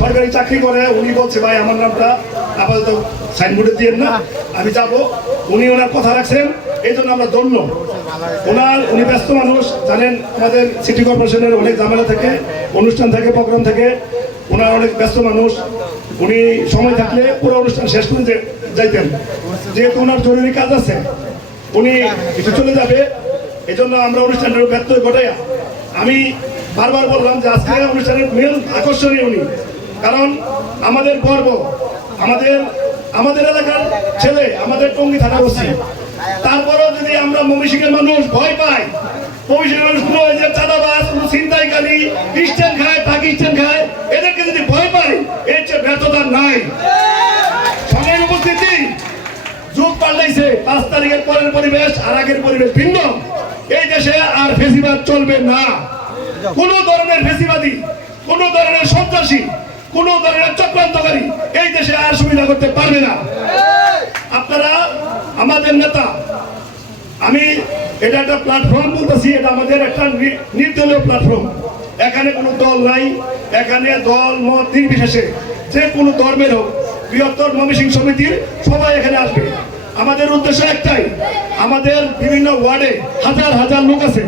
সরকারি চাকরি করে, উনি বলছে, ভাই, আমার নামটা আপাতত সাইনবোর্ডে দিয়ে না, আমি যাব। উনি ওনার কথা রাখছেন, এই জন্য আমরা ধন্য। ওনার, উনি ব্যস্ত মানুষ, জানেন আমাদের সিটি কর্পোরেশনের অনেক ঝামেলা থেকে, অনুষ্ঠান থাকে প্রোগ্রাম থাকে। ওনার অনেক ব্যস্ত মানুষ। উনি সময় থাকলে পুরো অনুষ্ঠান শেষ করে যাইতেন। যেহেতু ওনার জরুরি কাজ আছে, উনি একটু চলে যাবে এই জন্য আমরা অনুষ্ঠানটা ব্যর্থ ঘটাইয়া আমি বারবার বললাম যে আজকে অনুষ্ঠানের মেন আকর্ষণীয় উনি। কারণ আমাদের গর্ব, আমাদের আমাদের এলাকার ছেলে, আমাদের টঙ্গি থানা বসছি তারপরেও যদি আমরা মমিসিংহের মানুষ ভয় পাই কোনো যে ছিনতাইকারী খ্রিস্টান খায় পাকিস্তান খায়, এদেরকে যদি ভয় পাই, এর নাই। পরের পরিবেশ আর আগের পরিবেশ ভিন্ন। এই দেশে আর চলবে না। কোন ধরনের কোন ধরনের সন্ত্রাসী কোন ধরনের চক্রান্তকারী এই দেশে আর সুবিধা করতে পারবে না। আপনারা, আমাদের নেতা, আমি এটা একটা প্ল্যাটফর্ম বলতেছি, এটা আমাদের একটা নির্দলীয় প্ল্যাটফর্ম এখানে কোনো দল নাই, এখানে দল, মত নির্বিশেষে যে কোনো ধর্মের হোক, বৃহত্তর মমিসিং সমিতির সবাই এখানে আসবে। আমাদের উদ্দেশ্য একটাই, আমাদের বিভিন্ন ওয়ার্ডে হাজার হাজার লোক আছে।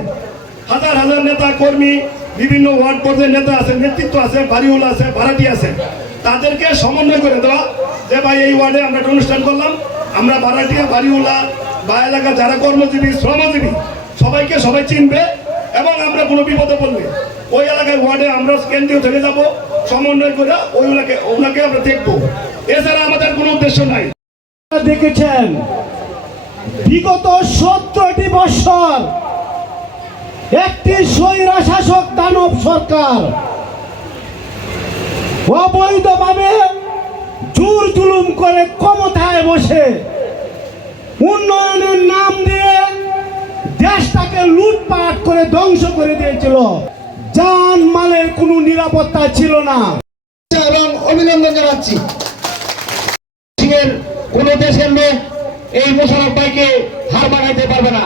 হাজার হাজার নেতা কর্মী বিভিন্ন ওয়ার্ড পর্যায়ের নেতা আছে, নেতৃত্ব আছে, বাড়িওয়ালা আছে ভাড়াটি আছে। তাদেরকে সমন্বয় করে দেওয়া যে ভাই, এই ওয়ার্ডে আমরা একটা অনুষ্ঠান করলাম। আমরা ভাড়াটিয়া, বাড়িওয়ালা বা এলাকা যারা কর্মজীবী, শ্রমজীবী, সবাইকে সবাই চিনবে এবং আমরা কোনো বিপদে পড়লে ওই এলাকায় ওয়ার্ডে আমরা কেন্দ্রীয় থেকে যাব, সমন্বয় করে ওই এলাকায় ওনাকে আমরা দেখব। এছাড়া আমাদের কোনো উদ্দেশ্য নাই। দেখেছেন, বিগত সত্তরটি বছর একটি স্বৈরা শাসক দানব সরকার। অবৈধভাবে জোর জুলুম করে ক্ষমতায় বসে উন্নয়নের নাম দিয়ে দেশটাকে লুটপাট করে ধ্বংস করে দিয়েছিল। যান মালের কোনো নিরাপত্তা ছিল না। অভিনন্দন জানাচ্ছি। কোন দেশের লোক এই মোশারফ ভাইকে হার মানাইতে পারবে না।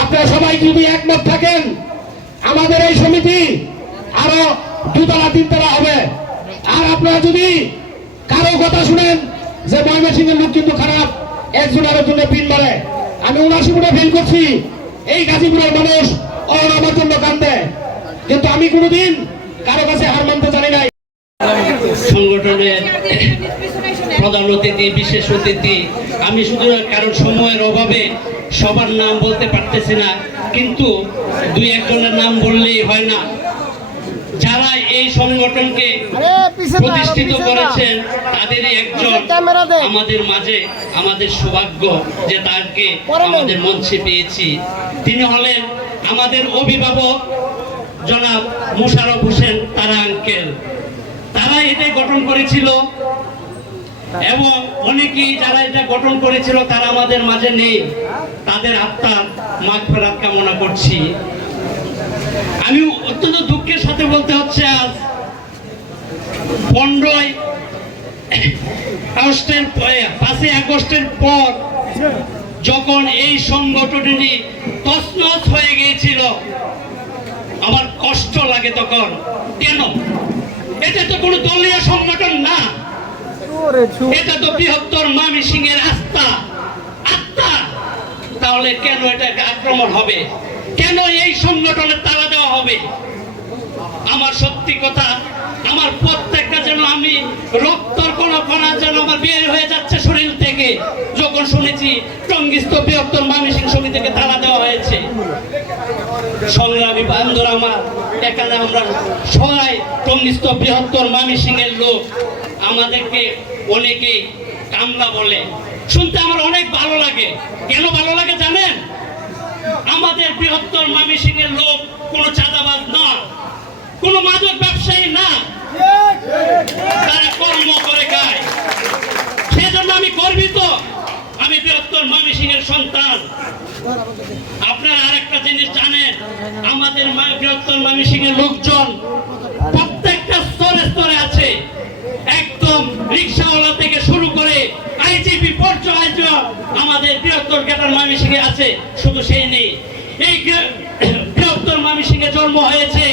আপনারা সবাই যদি একমত থাকেন, আমাদের এই সমিতি আরও দুতলা, তিনতলা হবে। আর আপনারা যদি কারও কথা শুনেন যে ময়মনসিংহের লোক কিন্তু খারাপ, একজন আরও জন্য পিন মারে আমি উনাশি ফুটে ফিল করছি। এই গাজীপুরের মানুষ অন আমার জন্য কান্দে কিন্তু আমি কোনোদিন কারও কাছে হার মানতে জানি নাই। সংগঠনের প্রধান অতিথি, বিশেষ অতিথি, আমি শুধু কারণ সময়ের অভাবে সবার নাম বলতে পারতেছি না কিন্তু দুই একজনের নাম বললেই হয় না। যারা এই সংগঠনকে প্রতিষ্ঠিত করেছেন তাদেরই একজন আমাদের মাঝে আমাদের সৌভাগ্য যে তাকে আমাদের মঞ্চে পেয়েছি। তিনি হলেন আমাদের অভিভাবক জনাব মুশারফ হোসেন তারা আঙ্কেল তারা এটাই গঠন করেছিল এবং অনেকেই যারা এটা গঠন করেছিল, তারা আমাদের মাঝে নেই। তাদের আত্মার মাঘ ফেরাত কামনা করছি। আমি অত্যন্ত দুঃখের সাথে বলতে হচ্ছে, আজ পনেরোই আগস্টের পাঁচই আগস্টের পর যখন এই সংগঠনটি তছনছ হয়ে গিয়েছিল, আমার কষ্ট লাগে তখন। কেন? এটা তো কোনো দলীয় সংগঠন না। এটা তো বৃহত্তর মামি সিং এর আস্থা? আত্মা তাহলে কেন এটাকে আক্রমণ হবে? কেন এই সংগঠনের তালা দেওয়া হবে? আমার সত্যি কথা, আমার প্রত্যেকটা যেন আমি রক্তর কোন কণা যেন আমার বের হয়ে যাচ্ছে শরীর থেকে। যখন শুনেছি টঙ্গিস্ত বৃহত্তর সমিতি থেকে তালা দেওয়া হয়েছে। সংগ্রামী বান্ধব আমার এখানে আমরা সবাই বৃহত্তর এর লোক। আমাদেরকে অনেকে কামলা বলে। শুনতে আমার অনেক ভালো লাগে। কেন ভালো লাগে জানেন? আমাদের বৃহত্তর এর লোক কোনো চাঁদাবাজ না কোনো মাদক ব্যবসায়ী না। তারা কর্ম করে খায়। সেজন্য আমি গর্বিত। আমি বৃহত্তর মামি সিং এর সন্তান। আপনারা আরেকটা জিনিস জানেন, আমাদের বৃহত্তর মামি সিং এর লোকজন প্রত্যেকটা স্তরে স্তরে আছে। একদম রিক্সাওয়ালা থেকে শুরু করে আইজিপি পর্যায়ে আমাদের বৃহত্তর গেটার মামি আছে, শুধু সেই নেই। এই বৃহত্তর মামি জন্ম হয়েছে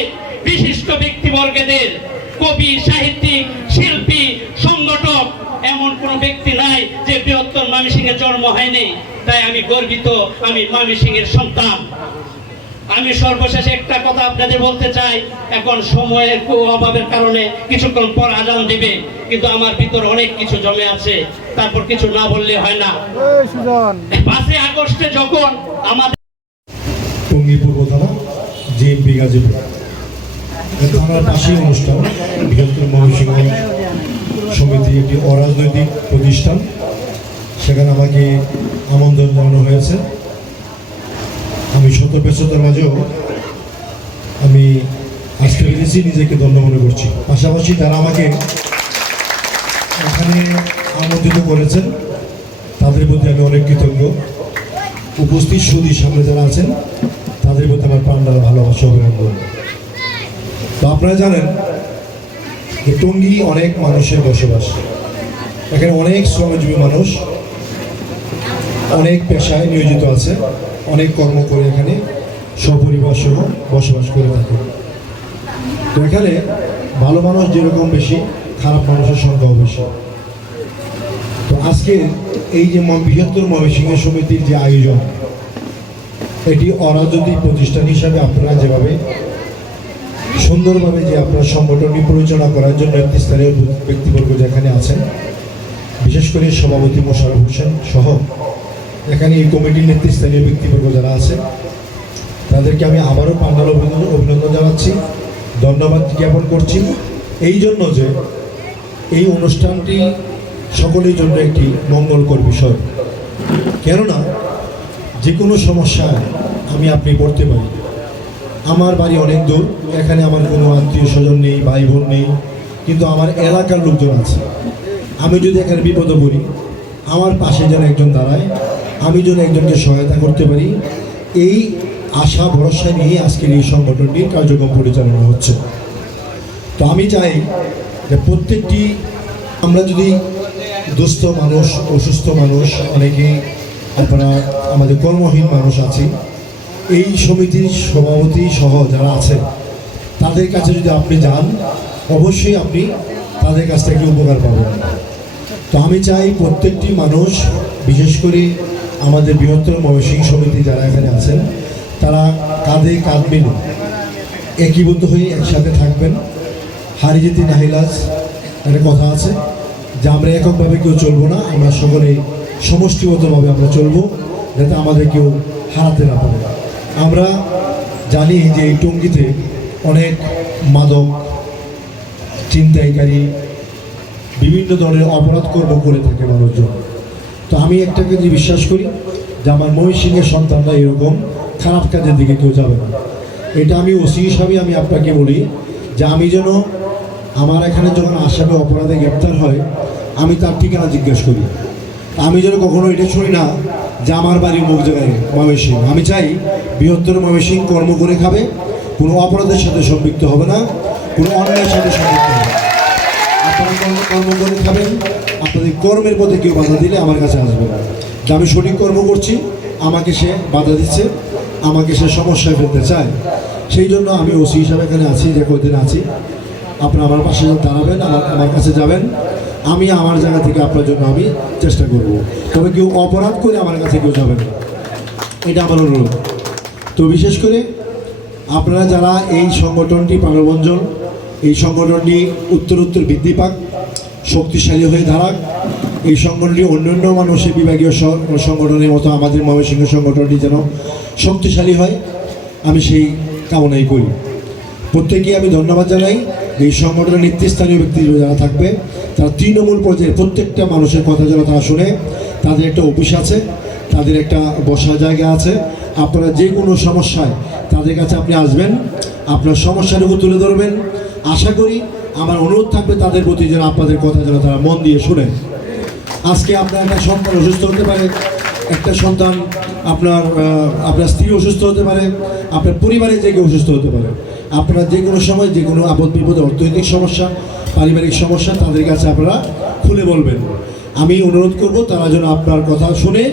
বিশিষ্ট ব্যক্তিবর্গদের কবি সাহিত্যিক শিল্পী সংগঠক এমন কোন ব্যক্তি নাই যে বৃহত্তর ময়মনসিংহের জন্ম হয়নি। তাই আমি গর্বিত আমি ময়মনসিংহের সন্তান। আমি সর্বশেষে একটা কথা আপনাদের বলতে চাই। এখন সময়ের অভাবের কারণে কিছুক্ষণ পর আজান দিবে কিন্তু আমার ভিতর অনেক কিছু জমে আছে। তারপর কিছু না বললে হয় না। পাঁচই আগস্টে যখন আমাদের টঙ্গী পূর্ব থানা জিএমপি গাজীপুর। থানার পাশেই অনুষ্ঠান, বৃহত্তর ময়মনসিংহ সমিতি একটি অরাজনৈতিক প্রতিষ্ঠান। সেখানে আমাকে আমন্ত্রণ জানানো হয়েছে। আমি শত ব্যস্ততার মাঝেও আমি আসতে পেরেছি নিজেকে ধন্য মনে করছি। পাশাপাশি তারা আমাকে এখানে আমন্ত্রিত করেছেন। তাদের প্রতি আমি অনেক কৃতজ্ঞ। উপস্থিত সুদী সামনে যারা আছেন, তাদের প্রতি আমার প্রাণদার ভালোবাসা, অভিনন্দন। তো আপনারা জানেন যে টঙ্গী অনেক মানুষের বসবাস। এখানে অনেক শ্রমজীবী মানুষ, অনেক পেশায় নিয়োজিত আছে, অনেক কর্ম করে এখানে সপরিবার সহ বসবাস করে থাকে। তো এখানে ভালো মানুষ যেরকম বেশি, খারাপ মানুষের সংখ্যাও বেশি। তো আজকে এই যে বৃহত্তর ময়মনসিংহ সমিতির যে আয়োজন, এটি অরাজনৈতিক প্রতিষ্ঠান হিসাবে আপনারা যেভাবে সুন্দরভাবে যে আপনার সংগঠনটি পরিচালনা করার জন্য একটি স্থানীয় ব্যক্তিবর্গ যেখানে আছেন, বিশেষ করে সভাপতি মোশারফ হোসেন সহ এখানে এই কমিটির নেতৃস্থানীয় ব্যক্তিবর্গ যারা আছে তাদেরকে আমি আবারও পান্ডাল অভিনন্দন অভিনন্দন জানাচ্ছি, ধন্যবাদ জ্ঞাপন করছি। এই জন্য যে এই অনুষ্ঠানটি সকলের জন্য একটি মঙ্গলকর বিষয়। কেননা, যে কোনো সমস্যায় আমি আপনি পড়তে পারি। আমার বাড়ি অনেক দূর, এখানে আমার কোনো আত্মীয় স্বজন নেই ভাই বোন নেই, কিন্তু আমার এলাকার লোকজন আছে। আমি যদি এখানে বিপদে পড়ি, আমার পাশে যেন একজন দাঁড়ায়, আমি যেন একজনকে সহায়তা করতে পারি, এই আশা, ভরসা নিয়ে আজকের এই সংগঠনটির কার্যক্রম পরিচালনা হচ্ছে। তো আমি চাই যে প্রত্যেকটি, আমরা যদি দুস্থ মানুষ, অসুস্থ মানুষ, অনেকেই আপনারা আমাদের কর্মহীন মানুষ আছি এই সমিতির সভাপতি সহ যারা আছে তাদের কাছে যদি আপনি যান, অবশ্যই আপনি তাদের কাছ থেকে উপকার পাবেন। তো আমি চাই প্রত্যেকটি মানুষ, বিশেষ করে আমাদের বৃহত্তর ময়মনসিংহ সমিতি যারা এখানে আছেন, তারা কাঁধে কাঁধ মিলে একীভূত হয়ে একসাথে থাকবেন। হারি যেতে নাহিলাজ, একটা কথা আছে, যে আমরা এককভাবে কেউ চলবো না, আমরা সকলে সমষ্টিগতভাবে আমরা চলবো, যাতে আমাদের কেউ হারাতে না পারে। আমরা জানি যে এই টঙ্গিতে অনেক মাদক চিন্তাইকারী বিভিন্ন ধরনের অপরাধ কর্ম করে থাকে মানুষজন। তো আমি একটা যদি বিশ্বাস করি যে আমার মহিষিংহের সন্তানরা এরকম খারাপ কাজের দিকে কেউ যাবে না। এটা আমি ওসি হিসাবে আমি আপনাকে বলি যে আমি যেন আমার এখানে যখন আসামি অপরাধে গ্রেপ্তার হয়, আমি তার ঠিকানা জিজ্ঞেস করি। আমি যেন কখনো এটা শুনি না যে আমার বাড়ি মুখ জায়গায় ময়মনসিংহ। আমি চাই বৃহত্তর ময়মনসিংহ কর্ম করে খাবে, কোনো অপরাধের সাথে সম্পৃক্ত হবে না, কোনো অন্যায়ের সাথে সম্পৃক্ত হবে আপনারা কর্ম কর্ম করে খাবেন, আপনাদের কর্মের পথে কেউ বাধা দিলে আমার কাছে আসবে যে আমি সঠিক কর্ম করছি, আমাকে সে বাধা দিচ্ছে, আমাকে সে সমস্যায় ফেলতে চায়। সেই জন্য আমি ওসি হিসাবে এখানে আছি, যে কদিন আছি। আপনারা আমার পাশে দাঁড়াবেন, আমার আমার কাছে যাবেন। আমি আমার জায়গা থেকে আপনার জন্য আমি চেষ্টা করব। তবে কেউ অপরাধ করে আমার কাছে কেউ যাবেন না। এটা আমার অনুরোধ। তো বিশেষ করে আপনারা যারা এই সংগঠনটি প্রাণবঞ্জন এই সংগঠনটি উত্তর উত্তর বৃদ্ধি পাক, শক্তিশালী হয়ে দাঁড়াক, এই সংগঠনটি অন্যান্য মানুষের বিভাগীয় সংগঠনের মতো আমাদের ময়মনসিংহ সংগঠনটি যেন শক্তিশালী হয়, আমি সেই কামনাই করি। প্রত্যেকেই আমি ধন্যবাদ জানাই। এই সংগঠনের নেতৃস্থানীয় ব্যক্তি যারা থাকবে, তারা তৃণমূল পর্যায়ে প্রত্যেকটা মানুষের কথা যেন তারা শুনে, তাদের একটা অফিস আছে, তাদের একটা বসার জায়গা আছে। আপনারা যে কোনো সমস্যায় তাদের কাছে আপনি আসবেন, আপনার সমস্যাটুকু তুলে ধরবেন। আশা করি আমার অনুরোধ থাকবে তাদের প্রতি যেন আপনাদের কথা যেন তারা মন দিয়ে শুনেন। আজকে আপনার একটা সন্তান অসুস্থ হতে পারে, একটা সন্তান আপনার আপনার স্ত্রী অসুস্থ হতে পারে, আপনার পরিবারে যে কেউ অসুস্থ হতে পারে। আপনারা যে কোনো সময় যে কোনো আপদ বিপদ, অর্থনৈতিক সমস্যা, পারিবারিক সমস্যা, তাদের কাছে আপনারা খুলে বলবেন। আমি অনুরোধ করব তারা যেন আপনার কথা শুনে